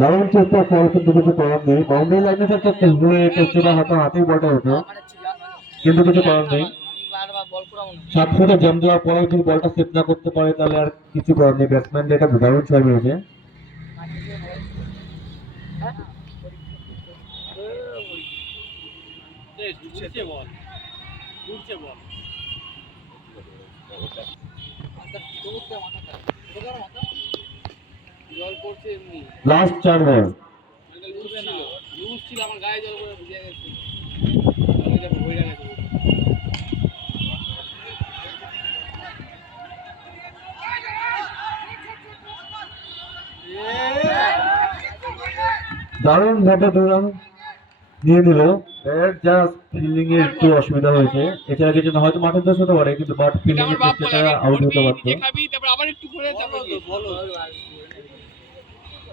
দারুণ চেষ্টা ফল কিন্তু কিছু করার নেই। বাউন্ডারি লাইনের সাথে টেস্টটা হাতেই বলটা হতো, কিন্তু কিছু করার নেই। 7 ফুটে জাম্প দেওয়ার পরেও যদি বলটা সেট না করতে পারে তাহলে আর কিছু করার নেই। ব্যাটসম্যান এটা দারুণ ছয় মেরেছে। লাস্ট 4 বল। দারুণ ভাবে 2 রান নিয়ে নিল। জাস্ট ফিল্ডিং এর একটু অসুবিধা হয়েছে, এছাড়া কিছু না। হয়তো মাঠের দোষ হতে পারে, কিন্তু বাট ফিল্ডিং এর ক্ষেত্রে তারা আউট হতে পারতো।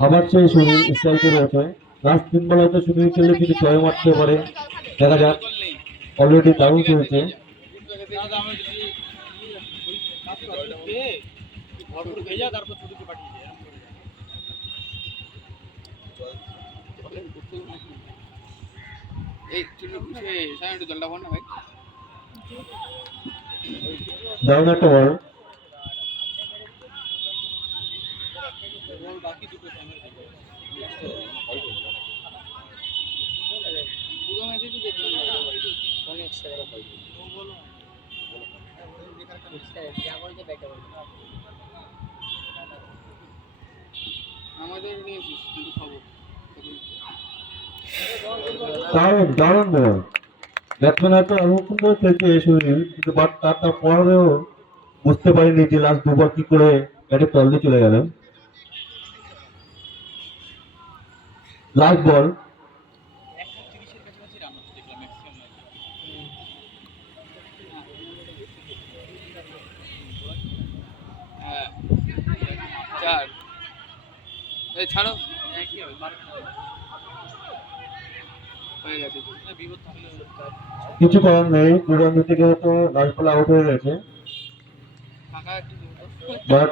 আবার সেই সুনীল স্ট্রাইকে রয়েছে। লাস্ট 3 বল হয়তো সুনীল খেললে কিছু ছয় মারতে পারে, দেখা যাক। অলরেডি দারুণ খেলছে। দারুণ একটা বল। দারুণ দারুণ বল। ব্যাটসম্যান হয়তো এমন সুন্দর খেলছে সুনীল, কিন্তু বাট তারপরেও বুঝতে পারিনি যে লাস্ট 2 বল কি করে ব্যাটে তল দিয়ে চলে গেল। লাস্ট বল। ছাড়ো কিছু করার নেই। 2 রান দিতে গিয়ে তো লাস্ট বল আউট হয়ে গেছে। বাট